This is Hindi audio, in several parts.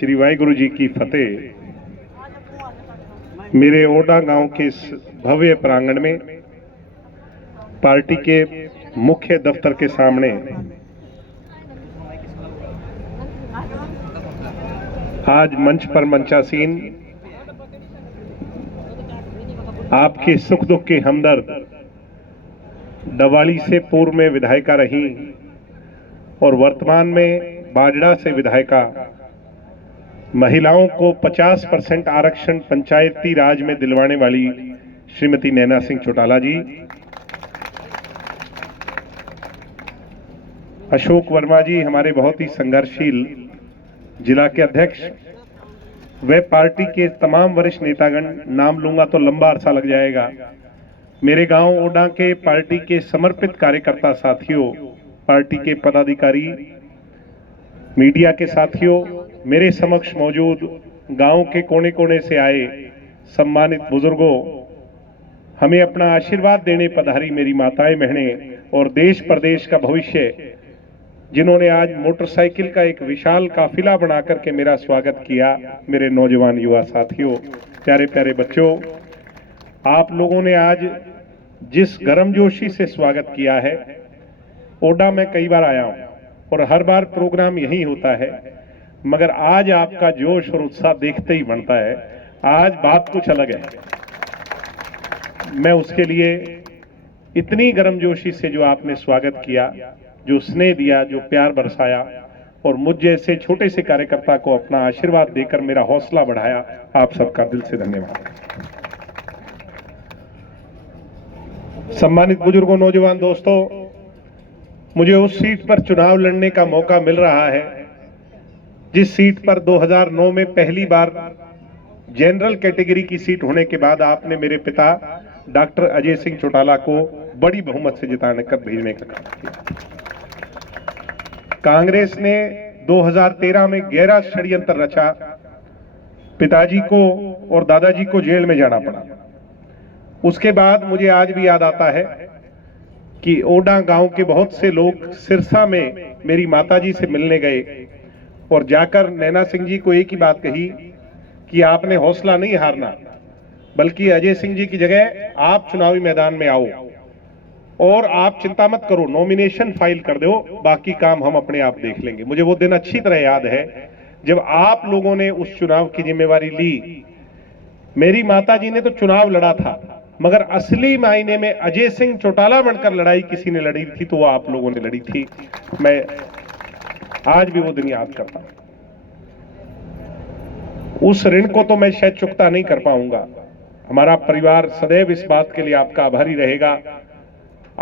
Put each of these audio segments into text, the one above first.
श्री वाहिगुरु जी की फतेह। मेरे ओडा गांव के इस भव्य प्रांगण में पार्टी के मुख्य दफ्तर के सामने आज मंच पर मंचासीन आपके सुख दुख के हमदर्द, डवाली से पूर्व में विधायिका रही और वर्तमान में बाजड़ा से विधायिका, महिलाओं को 50% आरक्षण पंचायती राज में दिलवाने वाली श्रीमती नैना सिंह चौटाला जी, अशोक वर्मा जी हमारे बहुत ही संघर्षशील जिला के अध्यक्ष, वे पार्टी के तमाम वरिष्ठ नेतागण, नाम लूंगा तो लंबा अरसा लग जाएगा, मेरे गांव ओडा के पार्टी के समर्पित कार्यकर्ता साथियों, पार्टी के पदाधिकारी, मीडिया के साथियों, मेरे समक्ष मौजूद गांव के कोने कोने से आए सम्मानित बुजुर्गों, हमें अपना आशीर्वाद देने पधारी मेरी माताएं बहनें और देश प्रदेश का भविष्य, जिन्होंने आज मोटरसाइकिल का एक विशाल काफिला बना करके मेरा स्वागत किया, मेरे नौजवान युवा साथियों, प्यारे प्यारे बच्चों, आप लोगों ने आज जिस गर्मजोशी से स्वागत किया है। ओडा में कई बार आया हूं और हर बार प्रोग्राम यही होता है, मगर आज आपका जोश और उत्साह देखते ही बनता है। आज बात कुछ अलग है। मैं उसके लिए इतनी गर्मजोशी से जो आपने स्वागत किया, जो स्नेह दिया, जो प्यार बरसाया और मुझ जैसे छोटे से कार्यकर्ता को अपना आशीर्वाद देकर मेरा हौसला बढ़ाया, आप सबका दिल से धन्यवाद। सम्मानित बुजुर्गों, नौजवान दोस्तों, मुझे उस सीट पर चुनाव लड़ने का मौका मिल रहा है जिस सीट पर 2009 में पहली बार जनरल कैटेगरी की सीट होने के बाद आपने मेरे पिता डॉक्टर अजय सिंह चौटाला को बड़ी बहुमत से जिताने कर भेजने का काम किया। कांग्रेस ने 2013 में गहरा षड्यंत्र रचा, पिताजी को और दादाजी को जेल में जाना पड़ा। उसके बाद मुझे आज भी याद आता है कि ओडा गांव के बहुत से लोग सिरसा में मेरी माताजी से मिलने गए और जाकर नैना सिंह जी को एक ही बात कही कि आपने हौसला नहीं हारना, बल्कि अजय सिंह जी की जगह आप चुनावी मैदान में आओ और आप चिंता मत करो, नॉमिनेशन फाइल कर दो, बाकी काम हम अपने आप देख लेंगे। मुझे वो दिन अच्छी तरह याद है जब आप लोगों ने उस चुनाव की जिम्मेवारी ली। मेरी माताजी ने तो चुनाव लड़ा था, मगर असली मायने में अजय सिंह चौटाला बनकर लड़ाई किसी ने लड़ी थी तो वो आप लोगों ने लड़ी थी। मैं आज भी वो दिन याद करता हूं। उस ऋण को तो मैं शायद चुकता नहीं कर पाऊंगा। हमारा परिवार सदैव इस बात के लिए आपका आभारी रहेगा।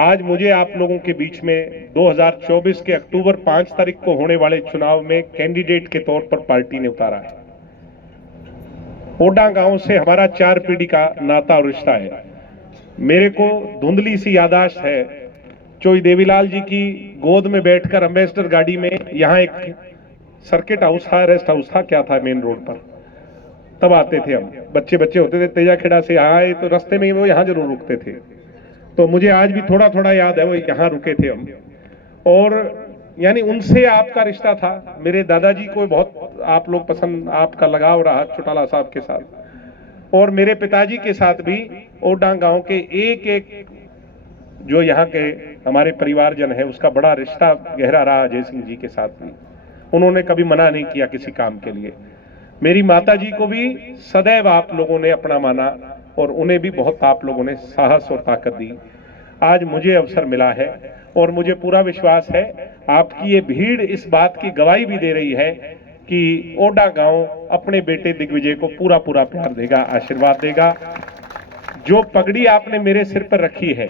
आज मुझे आप लोगों के बीच में 2024 के अक्टूबर 5 तारीख को होने वाले चुनाव में कैंडिडेट के तौर पर पार्टी ने उतारा है। ओडा गांव से हमारा 4 पीढ़ी का नाता और रिश्ता है। मेरे को धुंधली सी याददाश्त है, चोई देवीलाल जी की गोद में बैठकर एम्बेसडर गाड़ी में, यहाँ एक सर्किट हाउस था, रेस्ट हाउस था, क्या था मेन रोड पर, तब आते थे हम, बच्चे बच्चे होते थे, तेजाखेड़ा से यहाँ आए तो रास्ते में वो यहाँ जरूर रुकते थे। तो मुझे आज भी थोड़ा थोड़ा याद है वो यहाँ रुके थे हम, और यानी उनसे आपका रिश्ता था। मेरे दादाजी को बहुत आप लोग पसंद, आपका लगाव रहा चौटाला साहब के साथ, और मेरे पिताजी के साथ भी ओडा गांव के एक एक जो यहाँ के हमारे परिवारजन है उसका बड़ा रिश्ता गहरा रहा अजय सिंह जी के साथ भी। उन्होंने कभी मना नहीं किया किसी काम के लिए। मेरी माताजी को भी सदैव आप लोगों ने अपना माना और उन्हें भी बहुत आप लोगों ने साहस और ताकत दी। आज मुझे अवसर मिला है और मुझे पूरा विश्वास है आपकी ये भीड़ इस बात की गवाही भी दे रही है कि ओडा गांव अपने बेटे दिग्विजय को पूरा पूरा प्यार देगा, आशीर्वाद देगा। जो पगड़ी आपने मेरे सिर पर रखी है,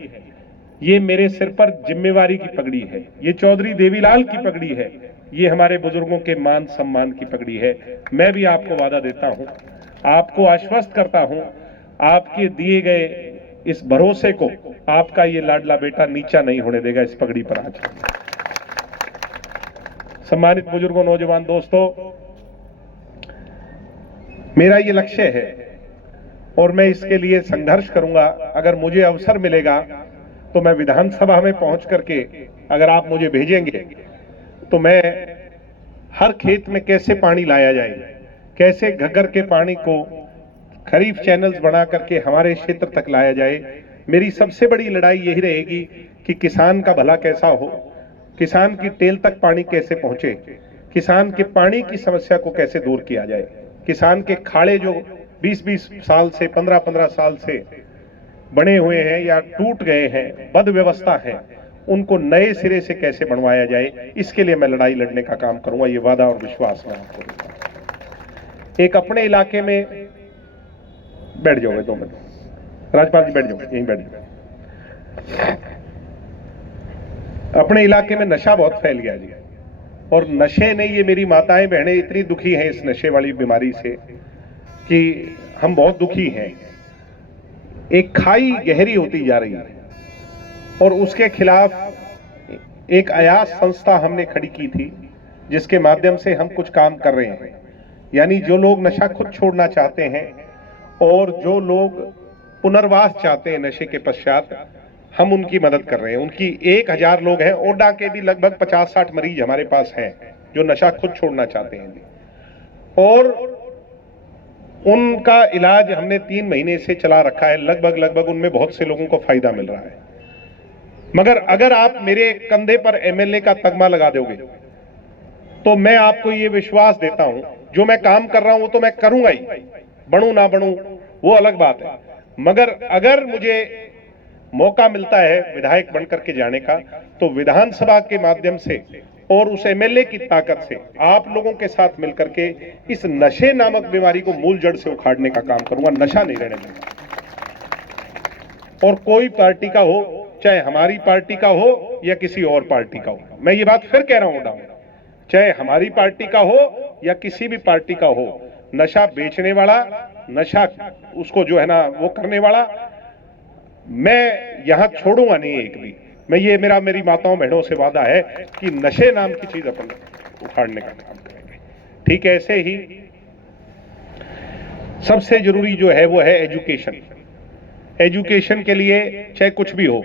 ये मेरे सिर पर जिम्मेवारी की पगड़ी है, ये चौधरी देवीलाल की पगड़ी है, ये हमारे बुजुर्गों के मान सम्मान की पगड़ी है। मैं भी आपको वादा देता हूं, आपको आश्वस्त करता हूं, आपके दिए गए इस भरोसे को आपका ये लाडला बेटा नीचा नहीं होने देगा इस पगड़ी पर। आज सम्मानित बुजुर्गों, नौजवान दोस्तों, मेरा ये लक्ष्य है और मैं इसके लिए संघर्ष करूंगा। अगर मुझे अवसर मिलेगा तो मैं विधानसभा में पहुंच करके, अगर आप मुझे भेजेंगे तो मैं हर खेत में कैसे पानी लाया जाए, कैसे घग्गर के पानी को खरीफ चैनल्स बना करके हमारे क्षेत्र तक लाया जाए। मेरी सबसे बड़ी लड़ाई यही रहेगी कि किसान का भला कैसा हो, किसान की टेल तक पानी कैसे पहुंचे, किसान के पानी की समस्या को कैसे दूर किया जाए, किसान के खाड़े जो 20-20 साल से 15-15 साल से बने हुए हैं या टूट गए हैं, बद व्यवस्था है, उनको नए सिरे से कैसे बनवाया जाए, इसके लिए मैं लड़ाई लड़ने का काम करूंगा। ये वादा और विश्वास मैं आपको देता हूं। एक अपने इलाके में बैठ जाओगे 2 मिनट, राजपाल जी बैठ जाओ, यहीं बैठ जाओ। अपने इलाके में नशा बहुत फैल गया जी, और नशे ने, ये मेरी माताएं बहनें इतनी दुखी हैं इस नशे वाली बीमारी से कि हम बहुत दुखी हैं। एक खाई गहरी होती जा रही है और उसके खिलाफ एक अयास संस्था हमने खड़ी की थी, जिसके माध्यम से हम कुछ काम कर रहे हैं। यानी जो लोग नशा खुद छोड़ना चाहते हैं और जो लोग पुनर्वास चाहते हैं नशे के पश्चात, हम उनकी मदद कर रहे हैं। उनकी 1000 लोग हैं। ओडा के भी लगभग 50-60 मरीज हमारे पास हैं जो नशा खुद छोड़ना चाहते हैं, और उनका इलाज हमने 3 महीने से चला रखा है। लगभग उनमें बहुत से लोगों को फायदा मिल रहा है। मगर अगर आप मेरे कंधे पर एमएलए का तगमा लगा दोगे तो मैं आपको ये विश्वास देता हूं, जो मैं काम कर रहा हूं वो तो मैं करूंगा ही, बनूं ना बनूं वो अलग बात है। मगर अगर मुझे मौका मिलता है विधायक बनकर के जाने का, तो विधानसभा के माध्यम से और उस एमएलए की ताकत से आप लोगों के साथ मिलकर के इस नशे नामक बीमारी को मूल जड़ से उखाड़ने का काम करूंगा। नशा नहीं रहने दूंगा। और कोई पार्टी का हो, चाहे हमारी पार्टी का हो या किसी और पार्टी का हो, मैं ये बात फिर कह रहा हूं, चाहे हमारी पार्टी का हो या किसी भी पार्टी का हो, नशा बेचने वाला, नशा उसको जो है ना वो करने वाला, मैं यहां छोड़ूंगा नहीं एक भी। मैं ये मेरी माताओं बहनों से वादा है कि नशे नाम की चीज अपन उखाड़ने का काम करेंगे। ठीक है, ऐसे ही सबसे जरूरी जो है वो है एजुकेशन। एजुकेशन के लिए चाहे कुछ भी हो,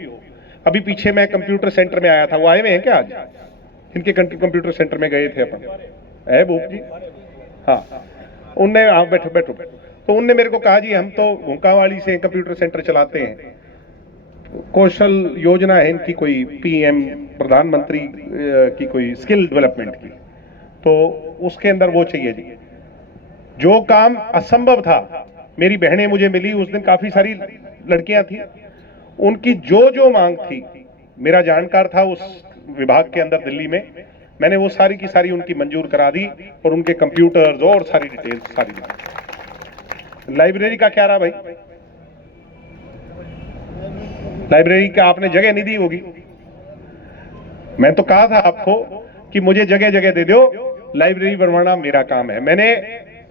अभी पीछे मैं कंप्यूटर सेंटर में आया था, वो आए हुए हैं क्या आज? इनके कंप्यूटर सेंटर में गए थे अपन, है भूप जी? हाँ, उनने, आप बैठो बैठो, तो उनने मेरे को कहा जी हम तो भूकावाली से कंप्यूटर सेंटर चलाते हैं, कौशल योजना है इनकी कोई पीएम प्रधानमंत्री की कोई स्किल डेवलपमेंट की, तो उसके अंदर वो चाहिए जी। जो काम असंभव था, मेरी बहनें मुझे मिली उस दिन, काफी सारी लड़कियां थी, उनकी जो मांग थी, मेरा जानकार था उस विभाग के अंदर दिल्ली में, मैंने वो सारी की सारी उनकी मंजूर करा दी और उनके कंप्यूटर्स और सारी डिटेल्स सारी दी। लाइब्रेरी का क्या रहा भाई? लाइब्रेरी का आपने जगह नहीं दी होगी। मैं तो कहा था आपको कि मुझे जगह जगह दे दो, लाइब्रेरी बनवाना मेरा काम है। मैंने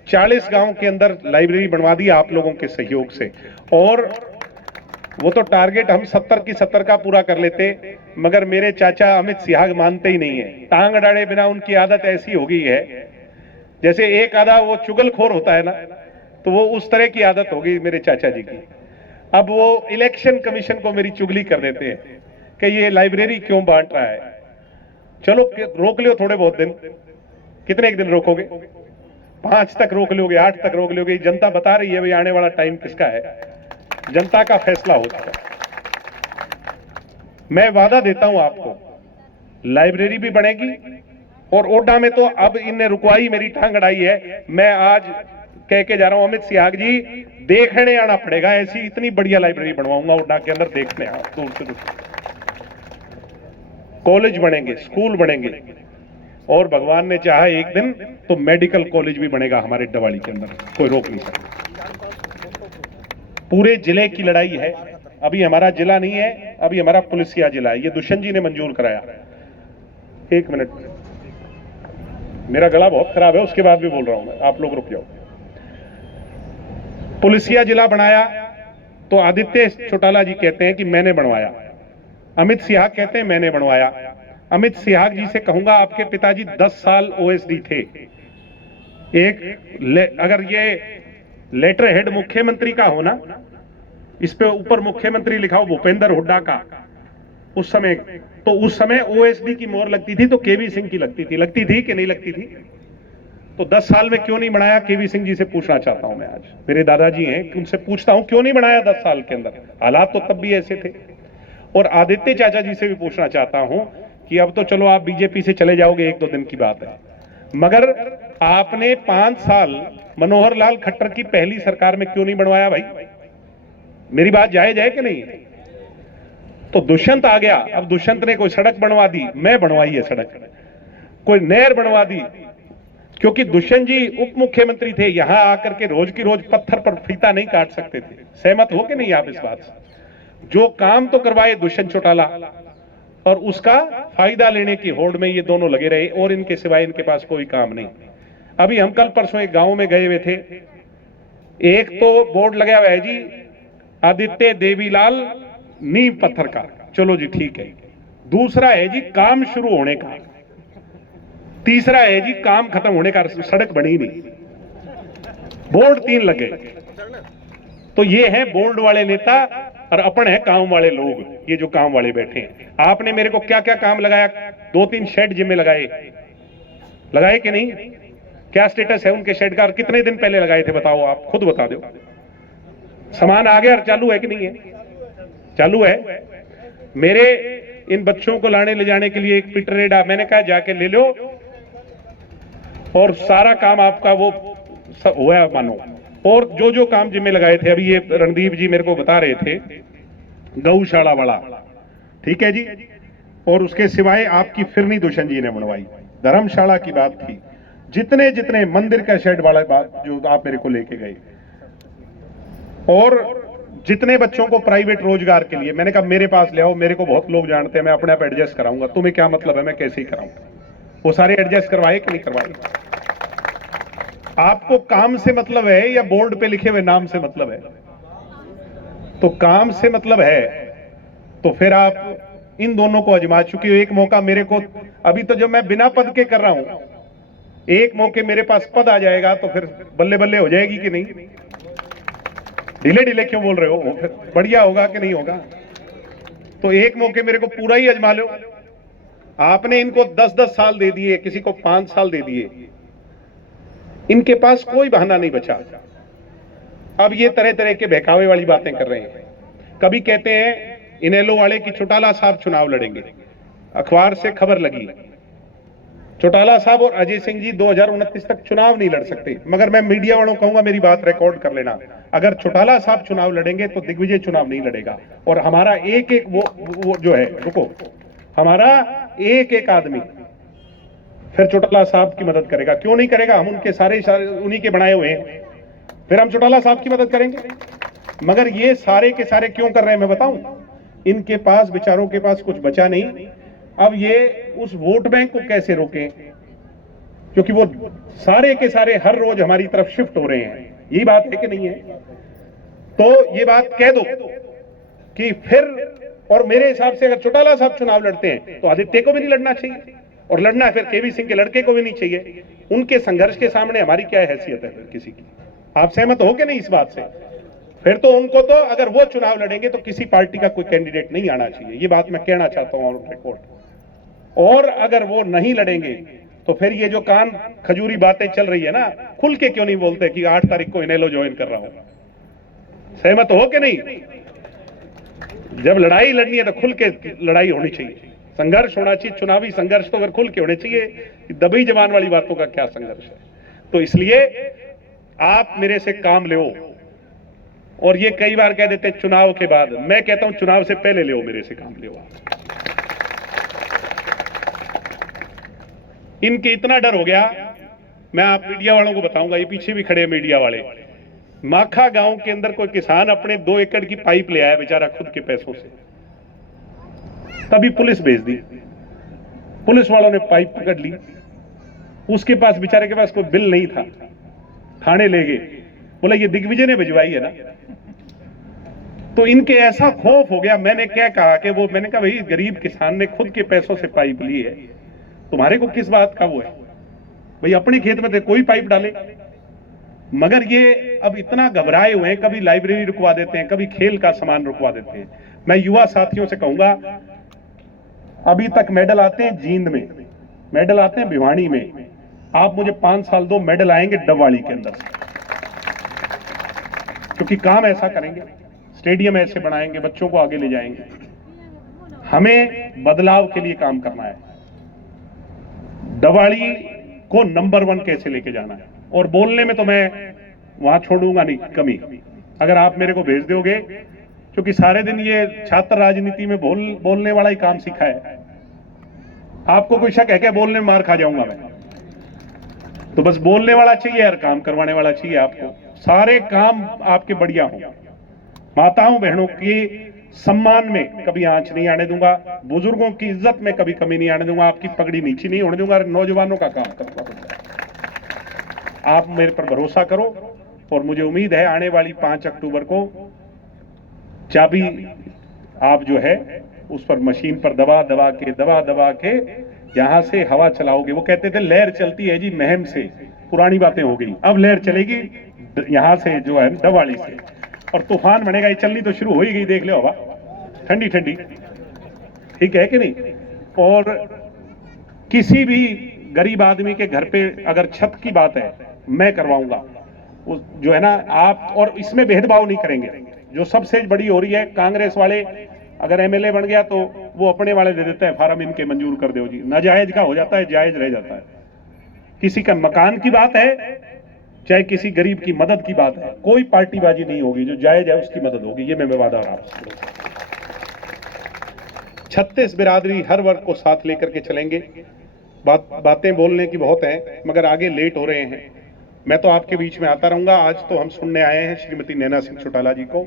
40 गांव के अंदर लाइब्रेरी बनवा दी आप लोगों के सहयोग से, और वो तो टारगेट हम 70 की 70 का पूरा कर लेते, मगर मेरे चाचा अमित सिहाग मानते ही नहीं है। टांग अड़ाड़े बिना उनकी आदत ऐसी हो गई है, जैसे एक आधा वो चुगलखोर होता है ना, तो वो उस तरह की आदत हो गई मेरे चाचा जी की। अब वो इलेक्शन कमीशन को मेरी चुगली कर देते हैं कि ये लाइब्रेरी क्यों बांट रहा है। चलो रोक लियो थोड़े बहुत दिन, कितने एक दिन रोकोगे? 5 तक रोक लोगे, 8 तक रोक लोगे। जनता बता रही है भाई आने वाला टाइम किसका है, जनता का फैसला हो चुका है। मैं वादा देता हूं आपको, लाइब्रेरी भी बनेगी, और ओडा में तो अब इनने रुकवाई, मेरी टांग अड़ाई है। मैं आज कह के जा रहा हूं अमित सिहाग जी, देखने आना पड़ेगा, ऐसी इतनी बढ़िया लाइब्रेरी बनवाऊंगा ओडा के अंदर, देखने आओ दूर से दूर। कॉलेज बनेंगे, स्कूल बनेंगे, और भगवान ने चाहा एक दिन तो मेडिकल कॉलेज भी बनेगा हमारे डवाली के अंदर, कोई रोक नहीं सकता। पूरे जिले की लड़ाई है। अभी हमारा जिला नहीं है, अभी हमारा पुलिसिया जिला है, ये दुष्यंत जी ने मंजूर कराया। एक मिनट, मेरा गला बहुत खराब है, उसके बाद भी बोल रहा हूं मैं, आप लोग रुक जाओ। पुलिसिया जिला बनाया तो आदित्य चौटाला जी कहते हैं कि मैंने बनवाया, अमित सिहाग कहते हैं मैंने बनवाया। अमित सिहाग जी से कहूंगा, आपके पिताजी 10 साल ओएसडी थे। अगर ये लेटर हेड मुख्यमंत्री का हो ना, इस पे ऊपर मुख्यमंत्री लिखा हो भूपेंद्र हुड्डा का, उस समय, तो उस समय ओएसडी की मोहर लगती थी तो केवी सिंह की लगती थी कि नहीं लगती थी? तो 10 साल में क्यों नहीं बनाया, केवी सिंह जी से पूछना चाहता हूं मैं। आज मेरे दादाजी हैं, उनसे पूछता हूं क्यों नहीं बनाया 10 साल के अंदर, हालात तो तब भी ऐसे थे। और आदित्य चाचा जी से भी पूछना चाहता हूं कि अब तो चलो आप बीजेपी से चले जाओगे, 1-2 दिन की बात है, मगर आपने 5 साल मनोहर लाल खट्टर की पहली सरकार में क्यों नहीं बनवाया भाई? मेरी बात जायज है कि नहीं? तो दुष्यंत आ गया, अब दुष्यंत ने कोई सड़क बनवा दी, मैं बनवाई है सड़क, कोई नहर बनवा दी, क्योंकि दुष्यंत जी उप मुख्यमंत्री थे, यहां आकर के रोज की रोज पत्थर पर फीता नहीं काट सकते थे। सहमत हो कि नहीं आप इस बात से? जो काम तो करवाए दुष्यंत चौटाला, और उसका फायदा लेने की होड़ में ये दोनों लगे रहे, और इनके सिवाय इनके पास कोई काम नहीं। अभी हम कल परसों एक गांव में गए हुए थे, एक तो बोर्ड लगा हुआ है जी आदित्य देवीलाल नींव पत्थर का, चलो जी ठीक है। दूसरा है जी काम शुरू होने का, तीसरा है जी काम खत्म होने का, सड़क बनी नहीं, बोर्ड 3 लगे। तो ये है बोर्ड वाले नेता और अपन है काम वाले लोग, ये जो काम वाले बैठे हैं। आपने मेरे को क्या क्या काम लगाया, 2-3 शेड जिम्मे लगाए कि नहीं? क्या स्टेटस है उनके शेड का, और कितने दिन पहले लगाए थे बताओ, आप खुद बता दो। सामान आ गया और चालू है कि नहीं है? चालू है। मेरे इन बच्चों को लाने ले जाने के लिए एक पिटरेडा, मैंने कहा जाके ले लो, और सारा काम आपका वो हुआ मानो। और जो जो काम जिम्मे लगाए थे, अभी ये रणदीप जी मेरे को बता रहे थे गौशाला वाला, ठीक है जी, और उसके सिवाय आपकी फिरनी दुष्यंत जी ने बनवाई, धर्मशाला की बात थी, जितने जितने मंदिर का शेड वाला बात जो आप मेरे को लेके गए, और जितने बच्चों को प्राइवेट रोजगार के लिए, मैंने कहा मेरे पास ले आओ, मेरे को बहुत लोग जानते हैं, मैं अपने आप एडजस्ट कराऊंगा, तुम्हें क्या मतलब है मैं कैसे ही कराऊंगा। वो सारे एडजस्ट करवाए कि नहीं करवाए? आपको काम से मतलब है या बोर्ड पे लिखे हुए नाम से मतलब है? तो काम से मतलब है तो फिर आप इन दोनों को आजमा चुके हो। एक मौका मेरे को, अभी तो जब मैं बिना पद के कर रहा हूं, एक मौके मेरे पास पद आ जाएगा तो फिर बल्ले बल्ले हो जाएगी कि नहीं? ढीले ढीले क्यों बोल रहे हो? फिर बढ़िया होगा कि नहीं होगा? तो एक मौके मेरे को पूरा ही आजमा लो। आपने इनको 10-10 साल दे दिए, किसी को 5 साल दे दिए, इनके पास कोई बहाना नहीं बचा। अब ये तरह तरह के बहकावे वाली बातें कर रहे हैं। कभी कहते हैं इनेलो वाले की चौटाला साहब चुनाव लड़ेंगे, अखबार से खबर लगी चौटाला साहब और अजय सिंह जी 2029 तक चुनाव नहीं लड़ सकते, मगर मैं मीडिया वालों को कहूंगा मेरी बात रिकॉर्ड कर लेना, अगर चौटाला साहब चुनाव लड़ेंगे तो दिग्विजय चुनाव नहीं लड़ेगा। और हमारा एक एक वो जो है, रुको, हमारा एक एक आदमी फिर चौटाला साहब की मदद करेगा। क्यों नहीं करेगा? हम उनके सारे उन्हीं के बनाए हुए हैं, फिर हम चौटाला साहब की मदद करेंगे। मगर ये सारे के सारे क्यों कर रहे हैं मैं बताऊं? इनके पास, बेचारों के पास कुछ बचा नहीं। अब ये उस वोट बैंक को कैसे रोकें, क्योंकि वो सारे के सारे हर रोज हमारी तरफ शिफ्ट हो रहे हैं। यही बात है कि नहीं है? तो ये बात कह दो कि फिर, और मेरे हिसाब से अगर चौटाला साहब चुनाव लड़ते हैं तो आदित्य को भी नहीं लड़ना चाहिए, और लड़ना है फिर केवी सिंह के लड़के को भी नहीं चाहिए। उनके संघर्ष के सामने हमारी क्या हैसियत है फिर किसी की? आप सहमत हो कि नहीं इस बात से? फिर तो उनको तो, अगर वो चुनाव लड़ेंगे तो किसी पार्टी का कोई कैंडिडेट नहीं आना चाहिए, ये बात मैं कहना चाहता हूं ऑन रिकॉर्ड। और अगर वो नहीं लड़ेंगे तो फिर ये जो कान खजूरी बातें चल रही है ना, खुल के क्यों नहीं बोलते कि 8 तारीख को इनेलो ज्वाइन कर रहा हूं? सहमत हो कि नहीं? जब लड़ाई लड़नी है तो खुल के लड़ाई होनी चाहिए, संघर्ष होना चाहिए, चुनावी संघर्ष तो अगर खुल के होने चाहिए। दबी जबान वाली बातों का क्या संघर्ष है? तो इसलिए आप मेरे से काम ले। और ये कई बार कह देते चुनाव के बाद, मैं कहता हूं चुनाव से पहले ले, मेरे से काम ले। इनके इतना डर हो गया, मैं आप मीडिया वालों को बताऊंगा, ये पीछे भी खड़े मीडिया वाले। माखा गांव के अंदर कोई किसान अपने 2 एकड़ की पाइप ले आया बेचारा खुद के पैसों से, तभी पुलिस भेज दी। पुलिस वालों ने पाइप पकड़ ली, उसके पास, बेचारे के पास कोई बिल नहीं था, थाने ले गए, बोला ये दिग्विजय ने भिजवाई है ना। तो इनके ऐसा खौफ हो गया, मैंने क्या कहा कि वो, मैंने कहा भाई गरीब किसान ने खुद के पैसों से पाइप ली है, तुम्हारे को किस बात का वो है भाई? अपने खेत में थे कोई पाइप डाले। मगर ये अब इतना घबराए हुए हैं, कभी लाइब्रेरी रुकवा देते हैं, कभी खेल का सामान रुकवा देते हैं। मैं युवा साथियों से कहूंगा, अभी तक मेडल आते हैं जींद में, मेडल आते हैं भिवानी में, आप मुझे 5 साल दो, मेडल आएंगे डबवाली के अंदर से, क्योंकि काम ऐसा करेंगे, स्टेडियम ऐसे बनाएंगे, बच्चों को आगे ले जाएंगे। हमें बदलाव के लिए काम करना है। डबवाली को नंबर 1 कैसे लेके जाना है, और बोलने में तो मैं वहां छोड़ूंगा नहीं कमी। अगर आप मेरे को भेज दोगे, क्योंकि सारे दिन ये छात्र राजनीति में बोलने वाला ही काम सीखा है। आपको कोई शक है क्या बोलने में मार खा जाऊंगा मैं? तो बस बोलने वाला चाहिए और काम करवाने वाला चाहिए। आपको सारे काम आपके बढ़िया हों। माताओं बहनों के सम्मान में कभी आंच नहीं आने दूंगा, बुजुर्गों की इज्जत में कभी कमी नहीं आने दूंगा, आपकी पगड़ी नीची नहीं होने दूंगा, नौजवानों का काम करूंगा। आप मेरे पर भरोसा करो, और मुझे उम्मीद है आने वाली 5 अक्टूबर को चाबी आप जो है उस पर मशीन पर दबा दबा के यहां से हवा चलाओगे। वो कहते थे लहर चलती है जी महम से, पुरानी बातें हो गई, अब लहर चलेगी यहां से जो है डबवाली से, और तूफान बनेगा। ये चलनी तो शुरू हो ही गई, देख लो हवा ठंडी ठंडी, ठीक है कि नहीं? और किसी भी गरीब आदमी के घर पे अगर छत की बात है, मैं करवाऊंगा जो है ना आप, और इसमें भेदभाव नहीं करेंगे। जो सबसे बड़ी हो रही है, कांग्रेस वाले अगर एमएलए बन गया तो वो अपने वाले दे देते हैं, फार्म इनके मंजूर कर दो जी, नाजायज का हो जाता है, जायज रह जाता है। किसी का मकान की बात है, चाहे किसी गरीब की मदद की बात है, कोई पार्टीबाजी नहीं होगी, जो जायज है उसकी मदद होगी, ये मैं वादा रहा हूं। 36 बिरादरी हर वर्ग को साथ लेकर के चलेंगे। बातें बोलने की बहुत हैं, मगर आगे लेट हो रहे हैं। मैं तो आपके बीच में आता रहूंगा। आज तो हम सुनने आए हैं श्रीमती नैना सिंह चौटाला जी को।